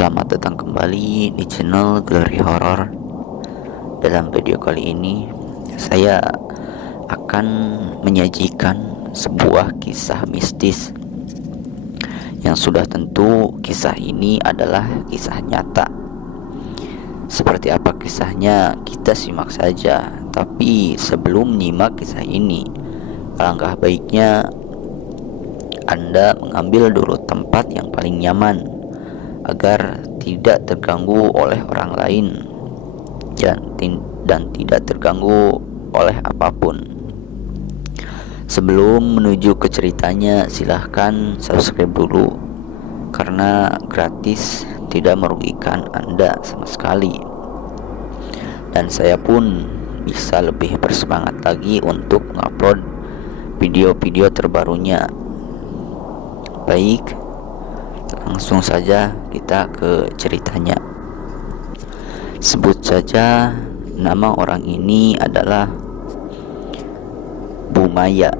Selamat datang kembali di channel Glory Horror. Dalam video kali ini saya akan menyajikan sebuah kisah mistis yang sudah tentu kisah ini adalah kisah nyata. Seperti apa kisahnya kita simak saja. Tapi sebelum menyimak kisah ini, alangkah baiknya Anda mengambil dulu tempat yang paling nyaman agar tidak terganggu oleh orang lain dan tidak terganggu oleh apapun. Sebelum menuju ke ceritanya, silahkan subscribe dulu karena gratis, tidak merugikan Anda sama sekali. Dan saya pun bisa lebih bersemangat lagi untuk mengupload video-video terbarunya. Baik, langsung saja kita ke ceritanya. Sebut saja nama orang ini adalah Bu Maya.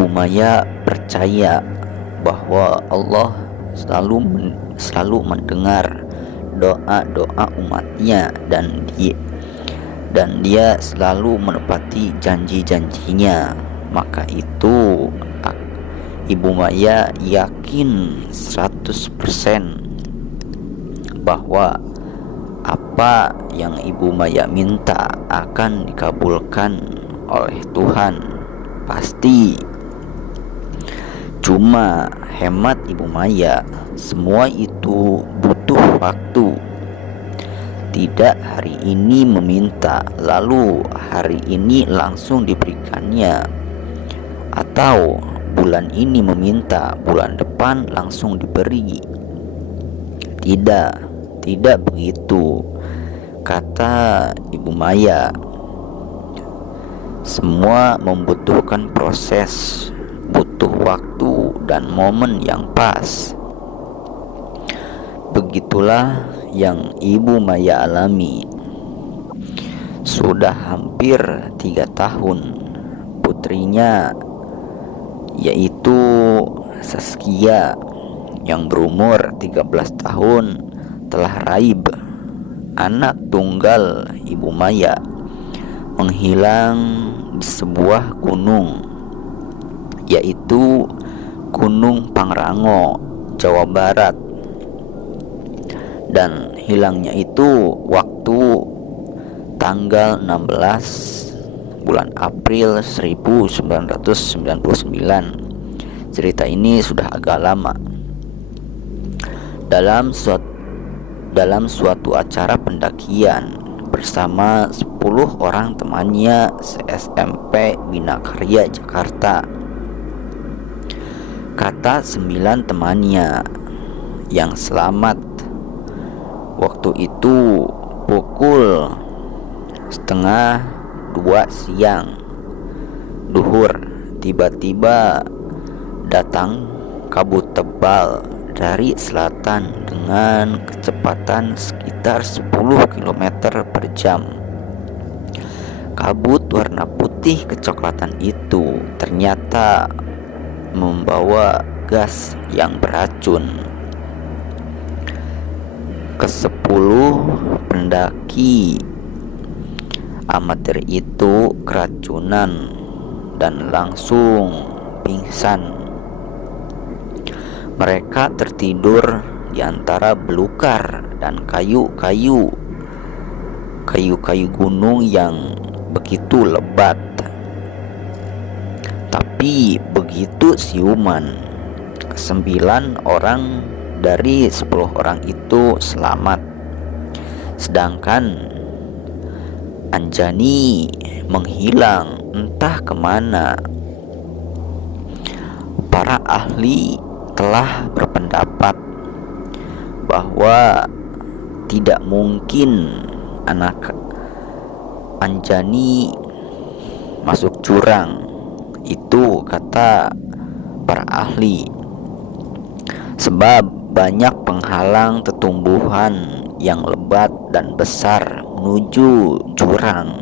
Bu Maya percaya bahwa Allah selalu mendengar doa-doa umatnya dan dia selalu menepati janji-janjinya. Maka itu Ibu Maya yakin 100% bahwa apa yang Ibu Maya minta akan dikabulkan oleh Tuhan, pasti. Cuma hemat Ibu Maya, semua itu butuh waktu. Tidak hari ini meminta lalu hari ini langsung diberikannya, atau bulan ini meminta bulan depan langsung diberi. Tidak begitu kata Ibu Maya. Semua membutuhkan proses, butuh waktu dan momen yang pas. Begitulah yang Ibu Maya alami. Sudah hampir 3 tahun putrinya, yaitu Saskia yang berumur 13 tahun, telah raib, anak tunggal Ibu Maya, menghilang di sebuah gunung, yaitu Gunung Pangrango, Jawa Barat. Dan hilangnya itu waktu tanggal 16 bulan April 1999. Cerita ini sudah agak lama. Dalam suatu acara pendakian bersama 10 orang temannya se-SMP Bina Karya Jakarta. Kata 9 temannya yang selamat, waktu itu pukul 1:30 siang, duhur, tiba-tiba datang kabut tebal dari selatan dengan kecepatan sekitar 10 km per jam. Kabut warna putih kecoklatan itu ternyata membawa gas yang beracun. Ke-10 pendaki amatir itu keracunan dan langsung pingsan. Mereka tertidur di antara belukar dan kayu-kayu gunung yang begitu lebat. Tapi begitu siuman, 9 orang dari 10 orang itu selamat, sedangkan Anjani menghilang entah kemana. Para ahli telah berpendapat bahwa tidak mungkin anak Anjani masuk jurang. Itu kata para ahli. Sebab banyak penghalang tetumbuhan yang lebat dan besar menuju jurang.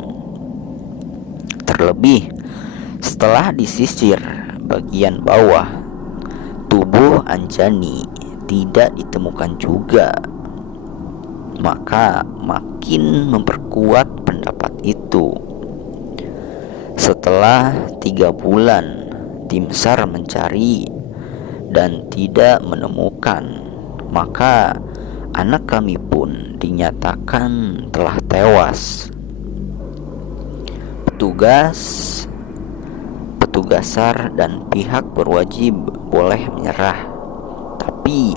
Terlebih setelah disisir bagian bawah, tubuh Anjani tidak ditemukan juga. Maka makin memperkuat pendapat itu. Setelah 3 bulan tim SAR mencari dan tidak menemukan, maka anak kami pun dinyatakan telah tewas. Petugas SAR dan pihak berwajib boleh menyerah, tapi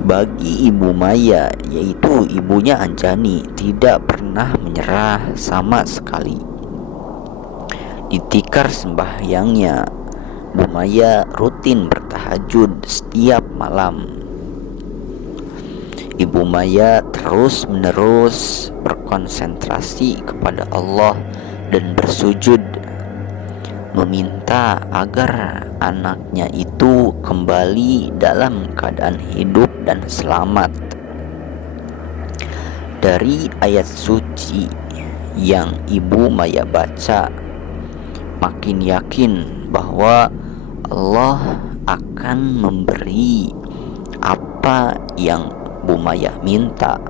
bagi Ibu Maya, yaitu ibunya Anjani, tidak pernah menyerah sama sekali. Di tikar sembahyangnya, Bu Maya rutin bertahajud setiap malam. Ibu Maya terus-menerus berkonsentrasi kepada Allah dan bersujud, meminta agar anaknya itu kembali dalam keadaan hidup dan selamat. Dari ayat suci yang Ibu Maya baca, makin yakin bahwa Allah akan memberi apa yang Bu Maya minta.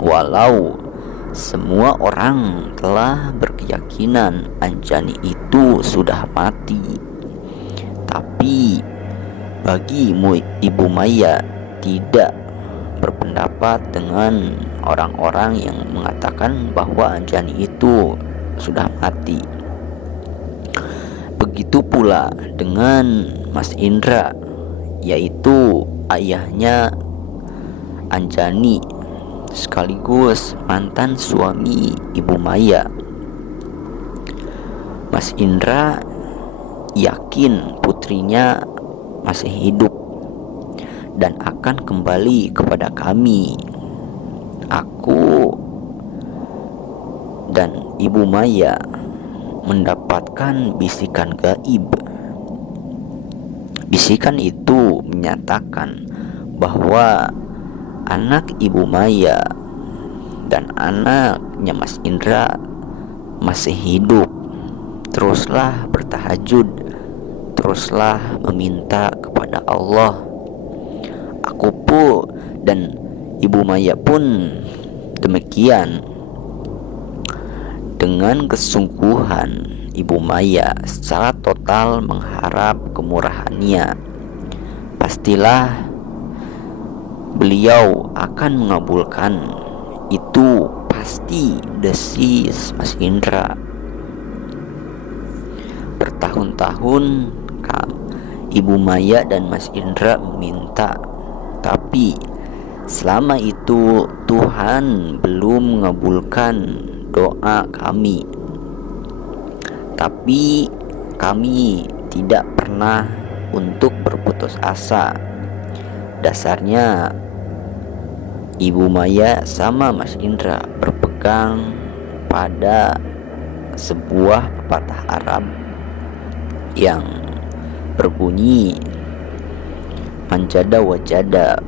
Walau semua orang telah berkeyakinan Anjani itu sudah mati, tapi bagi Ibu Maya tidak berpendapat dengan orang-orang yang mengatakan bahwa Anjani itu sudah mati. Begitu pula dengan Mas Indra, yaitu ayahnya Anjani sekaligus mantan suami Ibu Maya. Mas Indra yakin putrinya masih hidup dan akan kembali kepada kami. Aku dan Ibu Maya mendapatkan bisikan gaib. Bisikan itu menyatakan bahwa anak Ibu Maya dan anaknya Mas Indra masih hidup. Teruslah bertahajud, teruslah meminta kepada Allah. Aku pun dan Ibu Maya pun demikian. Dengan kesungguhan, Ibu Maya secara total mengharap kemurahannya. Pastilah beliau akan mengabulkan. Itu pasti desis Mas Indra. Bertahun-tahun Ibu Maya dan Mas Indra meminta, tapi selama itu Tuhan belum mengabulkan doa kami. Tapi kami tidak pernah untuk berputus asa. Dasarnya Ibu Maya sama Mas Indra berpegang pada sebuah pepatah Arab yang berbunyi manjada wajada.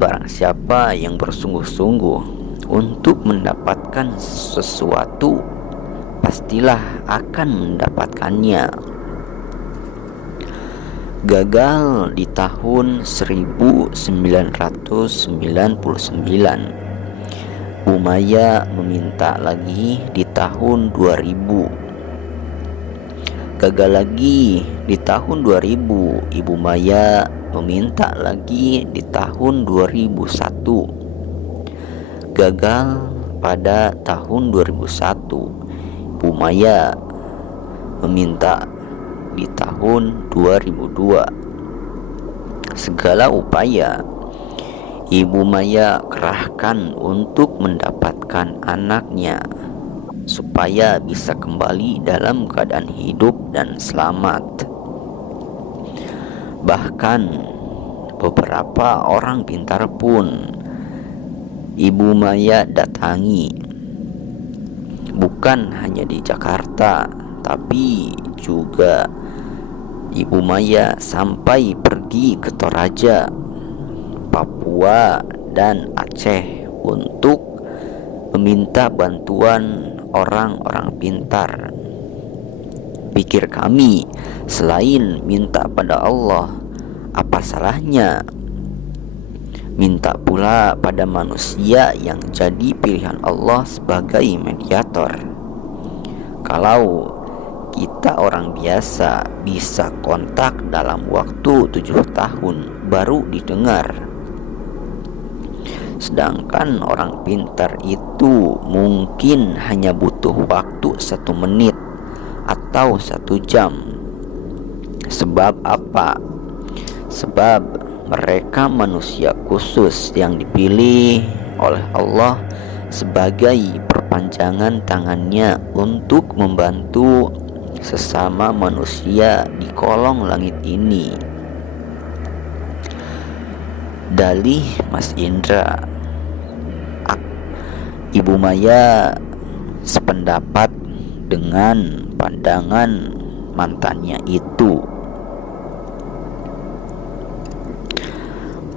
Barang siapa yang bersungguh-sungguh untuk mendapatkan sesuatu, pastilah akan mendapatkannya. Gagal di tahun 1999, Bu Maya meminta lagi di tahun 2000. Gagal lagi di tahun 2000, Ibu Maya meminta lagi di tahun 2001. Gagal pada tahun 2001, Bu Maya meminta di tahun 2002. Segala upaya Ibu Maya kerahkan untuk mendapatkan anaknya supaya bisa kembali dalam keadaan hidup dan selamat. Bahkan beberapa orang pintar pun Ibu Maya datangi, bukan hanya di Jakarta, tapi juga Ibu Maya sampai pergi ke Toraja, Papua, dan Aceh untuk meminta bantuan orang-orang pintar. Pikir kami, selain minta pada Allah, Apa salahnya minta pula pada manusia yang jadi pilihan Allah sebagai mediator? Kalau kita orang biasa bisa kontak dalam waktu 7 tahun baru didengar, sedangkan orang pintar itu mungkin hanya butuh waktu 1 menit atau 1 jam. Sebab apa? Sebab mereka manusia khusus yang dipilih oleh Allah sebagai perpanjangan tangannya untuk membantu sesama manusia di kolong langit ini. Dalih Mas Indra. Ibu Maya sependapat dengan pandangan mantannya itu.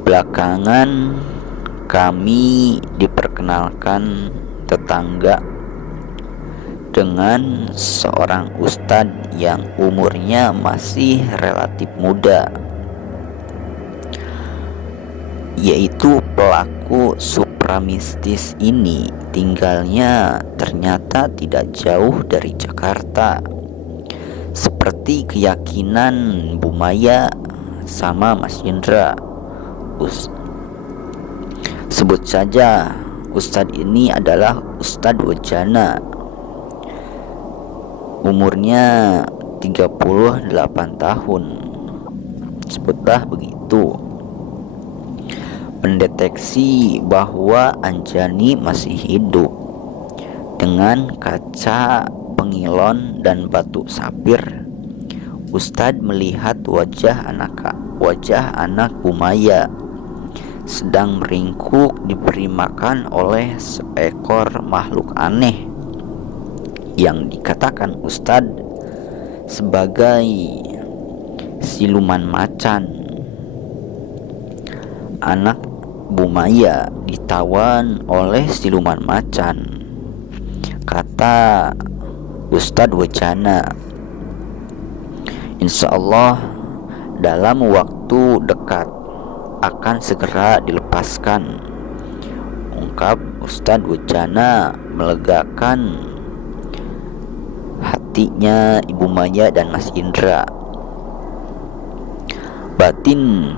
Belakangan kami diperkenalkan tetangga dengan seorang ustadz yang umurnya masih relatif muda, yaitu pelaku supramistis ini tinggalnya ternyata tidak jauh dari Jakarta, seperti keyakinan Bu Maya sama Mas Indra. Sebut saja ustadz ini adalah Ustadz Wajana. Umurnya 38 tahun. Sebutlah begitu. Mendeteksi bahwa Anjani masih hidup. Dengan kaca pengilon dan batu sapir, Ustadz melihat wajah anak Bu Maya sedang meringkuk diberi makan oleh seekor makhluk aneh yang dikatakan Ustadz sebagai siluman macan. Anak Bu Maya ditawan oleh siluman macan, kata Ustadz Wajana. Insya Allah dalam waktu dekat akan segera dilepaskan, ungkap Ustadz Wajana melegakan hatinya Ibu Maya dan Mas Indra. Batin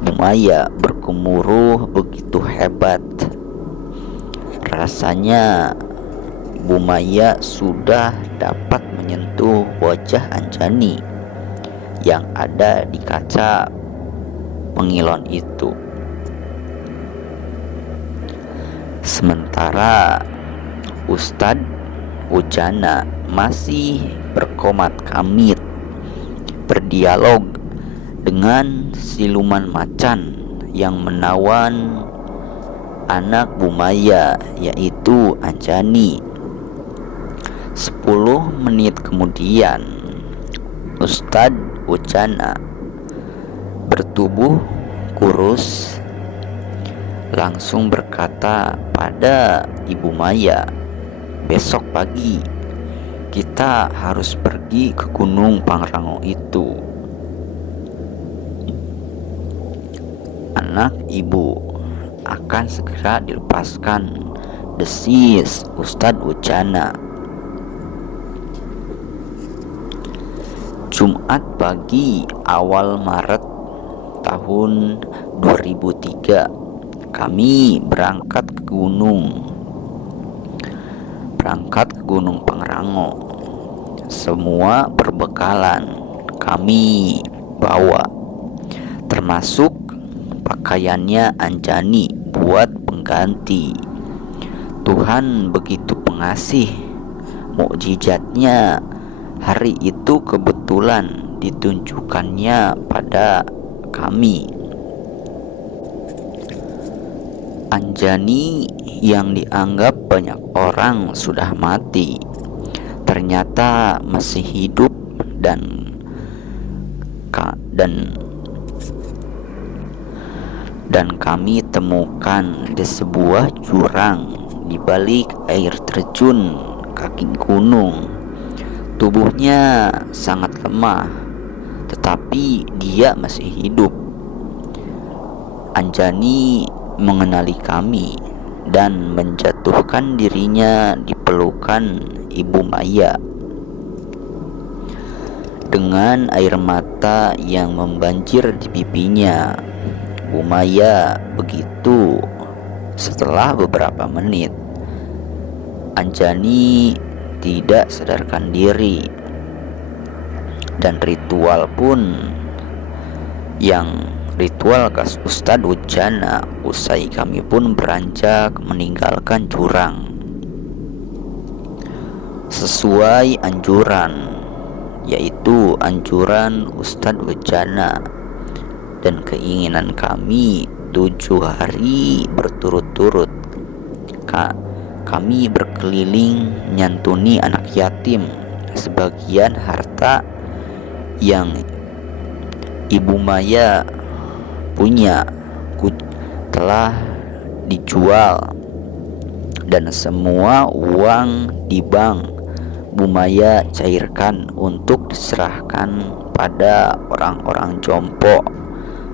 Bu Maya bergemuruh begitu hebat. Rasanya Bu Maya sudah dapat menyentuh wajah Anjani yang ada di kaca pengilon itu. Sementara Ustadz Wajana masih berkomat kamit berdialog dengan siluman macan yang menawan anak Bu Maya, yaitu Anjani. 10 menit kemudian Ustadz Wajana bertubuh kurus langsung berkata pada Ibu Maya, besok pagi kita harus pergi ke Gunung Pangrango itu. Anak ibu akan segera dilepaskan, desis Ustadz Wajana. Jumat pagi awal Maret tahun 2003 kami berangkat ke Gunung Pangrango. Semua perbekalan kami bawa, termasuk pakaiannya Anjani buat pengganti. Tuhan begitu pengasih. Mukjizatnya hari itu kebetulan ditunjukkannya pada kami. Anjani yang dianggap banyak orang sudah mati ternyata masih hidup dan kami temukan di sebuah jurang di balik air terjun kaki gunung. Tubuhnya sangat lemah, tetapi dia masih hidup. Anjani mengenali kami dan menjatuhkan dirinya di pelukan Ibu Maya. Dengan air mata yang membanjir di pipinya, Bu Maya begitu. Setelah beberapa menit, Anjani tidak sadarkan diri, dan ritual kas Ustadz Wujana usai kami pun beranjak meninggalkan jurang. Sesuai anjuran, yaitu anjuran Ustadz Wujana dan keinginan kami, 7 hari berturut-turut kami berkeliling nyantuni anak yatim. Sebagian harta yang Ibu Maya punya telah dijual, dan semua uang di bank Bu Maya cairkan untuk diserahkan pada orang-orang jompo,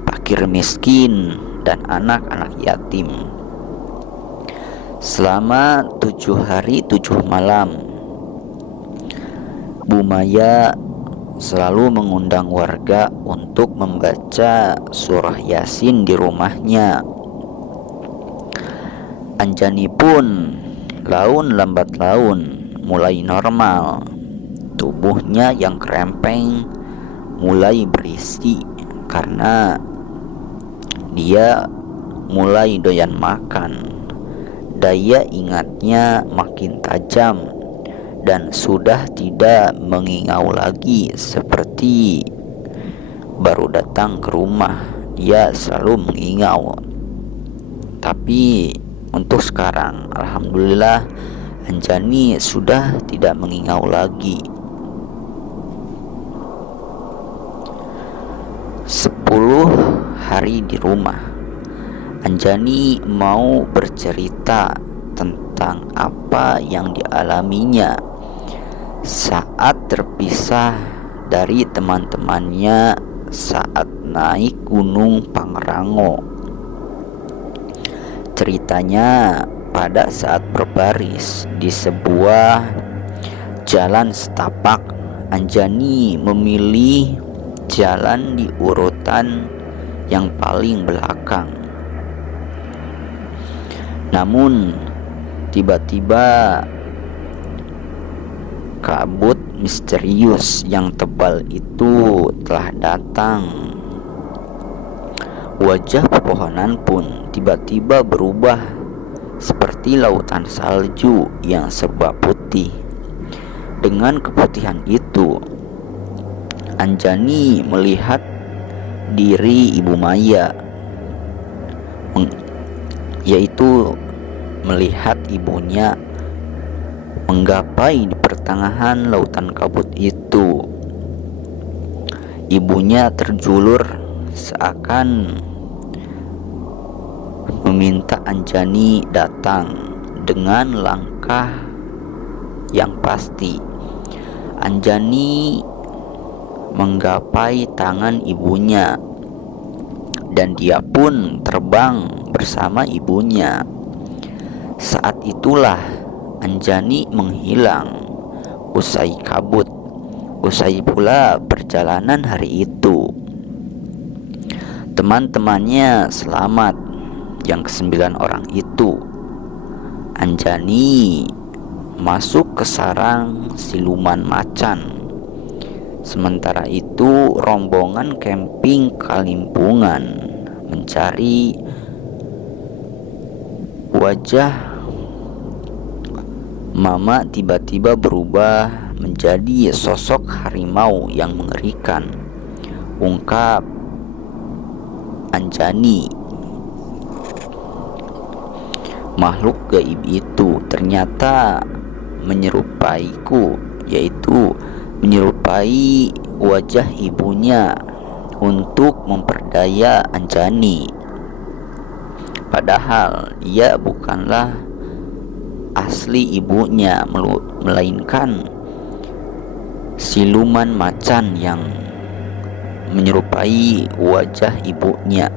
fakir miskin, dan anak-anak yatim. Selama 7 hari 7 malam, Bu Maya selalu mengundang warga untuk membaca surah Yasin di rumahnya. Anjani pun laun lambat laun mulai normal. Tubuhnya yang kerempeng mulai berisi karena dia mulai doyan makan. Daya ingatnya makin tajam dan sudah tidak mengingau lagi seperti baru datang ke rumah. Dia selalu mengingau. Tapi untuk sekarang, alhamdulillah, Anjani sudah tidak mengingau lagi. 10 hari di rumah, Anjani mau bercerita tentang apa yang dialaminya saat terpisah dari teman-temannya saat naik Gunung Pangrango. Ceritanya, pada saat berbaris di sebuah jalan setapak, Anjani memilih jalan di urutan yang paling belakang. Namun tiba-tiba kabut misterius yang tebal itu telah datang. Wajah pepohonan pun tiba-tiba berubah seperti lautan salju yang serba putih. Dengan keputihan itu, Anjani melihat diri Ibu Maya, yaitu melihat ibunya menggapai di pertengahan lautan kabut itu. Ibunya terjulur seakan meminta Anjani datang dengan langkah yang pasti. Anjani menggapai tangan ibunya dan dia pun terbang bersama ibunya. Saat itulah Anjani menghilang usai kabut, usai pula perjalanan hari itu. Teman-temannya selamat, yang ke-9 orang itu. Anjani masuk ke sarang siluman macan. Sementara itu rombongan camping Kalimpungan mencari wajah Mama tiba-tiba berubah menjadi sosok harimau yang mengerikan, ungkap Anjani. Makhluk gaib itu ternyata menyerupaiku, yaitu menyerupai wajah ibunya untuk memperdaya Anjani. Padahal dia bukanlah asli ibunya, melainkan siluman macan yang menyerupai wajah ibunya.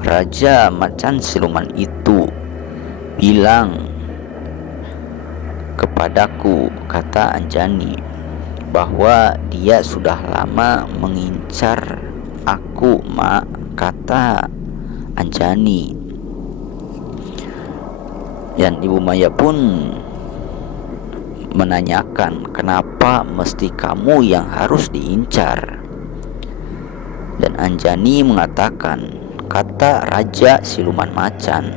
Raja macan siluman itu bilang kepadaku, kata Anjani, bahwa dia sudah lama mengincar aku, Mak, kata Anjani. Dan Ibu Maya pun menanyakan, kenapa mesti kamu yang harus diincar? Dan Anjani mengatakan, kata Raja Siluman Macan,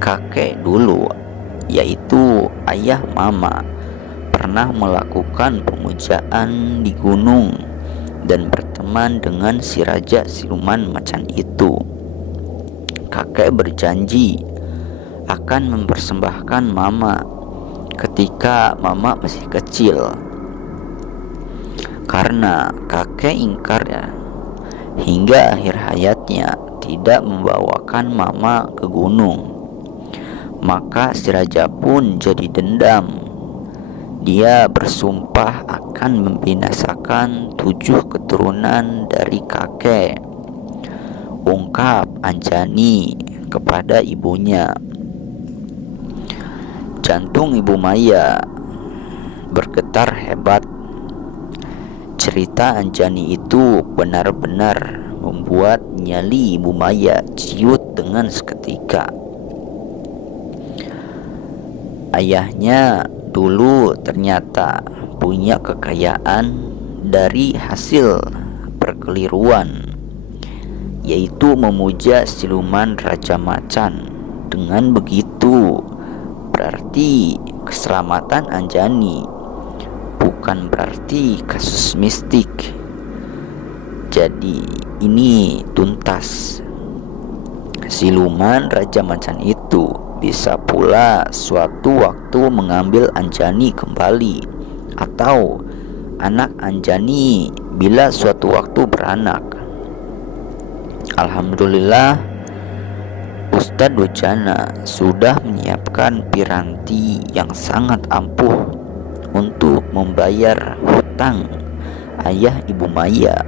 kakek dulu, yaitu ayah mama, pernah melakukan pemujaan di gunung dan berteman dengan si Raja Siluman Macan itu. Kakek berjanji akan mempersembahkan mama ketika mama masih kecil. Karena kakek ingkar hingga akhir hayatnya tidak membawakan mama ke gunung, maka si raja pun jadi dendam. Dia bersumpah akan membinasakan 7 keturunan dari kakek, ungkap Anjani kepada ibunya. Jantung Ibu Maya bergetar hebat. Cerita Anjani itu benar-benar membuat nyali Ibu Maya ciut dengan seketika. Ayahnya dulu ternyata punya kekayaan dari hasil perkeliruan, yaitu memuja siluman Raja Macan. Dengan begitu, berarti keselamatan Anjani, bukan berarti kasus mistik. Jadi ini tuntas. Siluman Raja Macan itu bisa pula suatu waktu mengambil Anjani kembali, atau anak Anjani bila suatu waktu beranak. Alhamdulillah, Ustadz Wojana sudah menyiapkan piranti yang sangat ampuh untuk membayar hutang ayah Ibu Maya.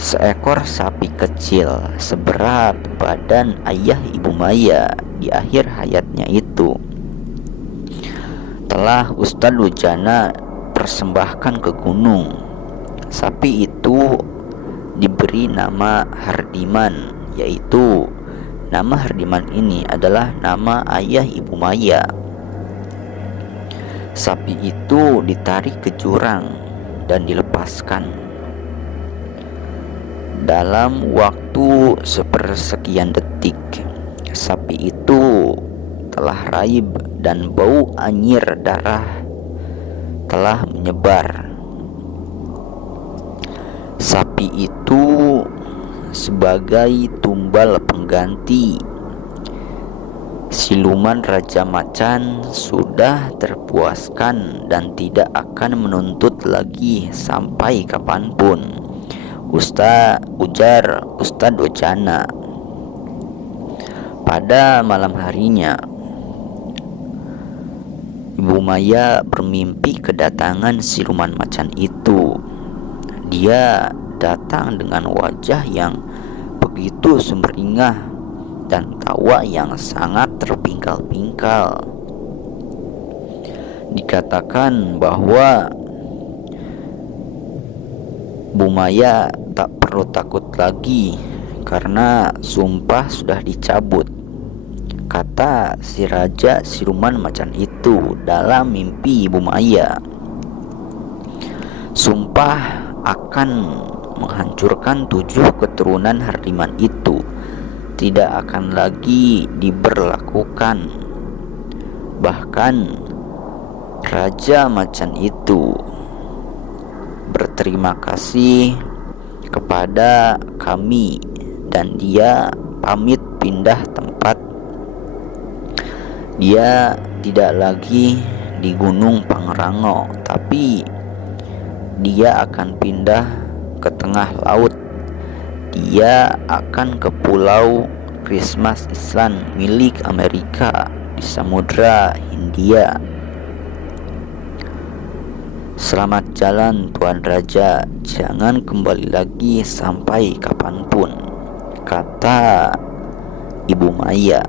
Seekor sapi kecil seberat badan ayah Ibu Maya di akhir hayatnya itu telah Ustadz Wojana persembahkan ke gunung. Sapi itu diberi nama Hardiman, yaitu nama Hardiman ini adalah nama ayah Ibu Maya. Sapi itu ditarik ke jurang dan dilepaskan. Dalam waktu sepersekian detik, sapi itu telah raib dan bau anyir darah telah menyebar. Sapi itu sebagai tumbal pengganti siluman Raja Macan sudah terpuaskan dan tidak akan menuntut lagi sampai kapanpun, ujar Ustadz Wojana. Pada malam harinya, Ibu Maya bermimpi kedatangan siluman macan itu. Dia datang dengan wajah yang begitu sumringah dan tawa yang sangat terpingkal-pingkal. Dikatakan bahwa Bu Maya tak perlu takut lagi karena sumpah sudah dicabut, kata si Raja Siluman Macan itu dalam mimpi Ibu Maya. Sumpah akan menghancurkan 7 keturunan Hardiman itu tidak akan lagi diberlakukan. Bahkan Raja Macan itu berterima kasih kepada kami dan dia pamit pindah tempat. Dia tidak lagi di Gunung Pangrango, tapi dia akan pindah ke tengah laut. Dia akan ke Pulau Christmas Island milik Amerika di Samudra Hindia. Selamat jalan Tuan Raja, jangan kembali lagi sampai kapanpun, kata Ibu Maya.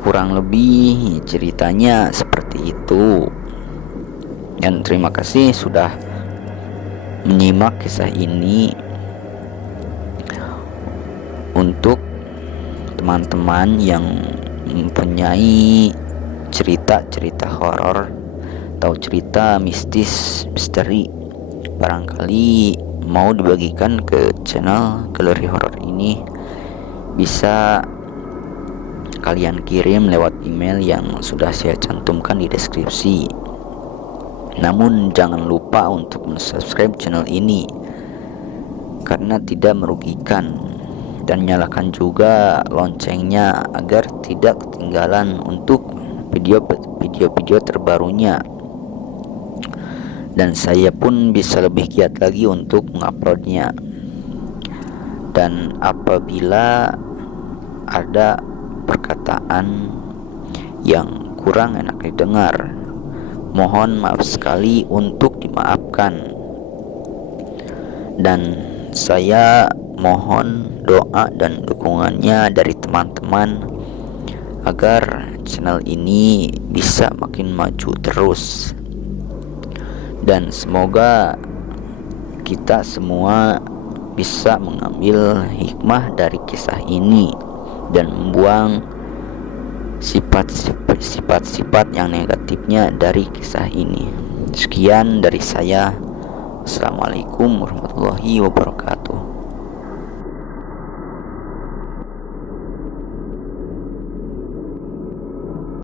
Kurang lebih ceritanya seperti itu. Dan terima kasih sudah menyimak kisah ini. Untuk teman-teman yang mempunyai cerita-cerita horor atau cerita mistis, misteri, barangkali mau dibagikan ke channel Galeri Horor ini, bisa kalian kirim lewat email yang sudah saya cantumkan di deskripsi. Namun jangan lupa untuk subscribe channel ini karena tidak merugikan, dan nyalakan juga loncengnya agar tidak ketinggalan untuk video-video terbarunya, dan saya pun bisa lebih giat lagi untuk menguploadnya. Dan apabila ada perkataan yang kurang enak didengar, mohon maaf sekali untuk dimaafkan. Dan saya mohon doa dan dukungannya dari teman-teman agar channel ini bisa makin maju terus. Dan semoga kita semua bisa mengambil hikmah dari kisah ini dan membuang sifat-sifat yang negatifnya dari kisah ini. Sekian dari saya. Assalamualaikum warahmatullahi wabarakatuh.